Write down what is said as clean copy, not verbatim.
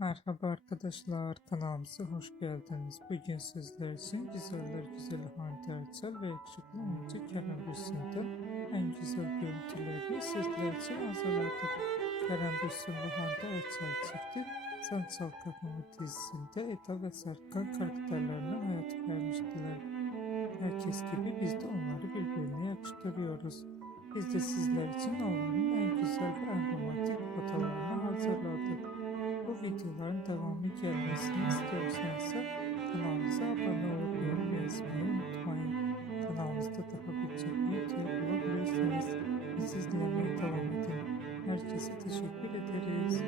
Merhaba arkadaşlar, kanalımıza hoş geldiniz. Bugün sizler için güzeller güzeli Hande Erçel ve yakışıklı oyuncu Kerem Bürsin'den en güzel görüntülerini sizler için hazırladık. Kerem Bürsin ve Hande Erçel çifti Sen Çal Kapımı dizisinde Eda ve Serkan karakterlerine hayat vermiştiler. Herkes gibi biz de onları birbirine yakıştırıyoruz. Biz de sizler için onların en güzel ve en romantik fotoğraflarını hazırladık. Bu videoların devamı gelmesini istiyorsanız kanalımıza abone olup yorum yazmayı unutmayın. Kanalımızda daha birçok video bulabilirsiniz. Bizi izlemeye devam edin. Herkese teşekkür ederiz.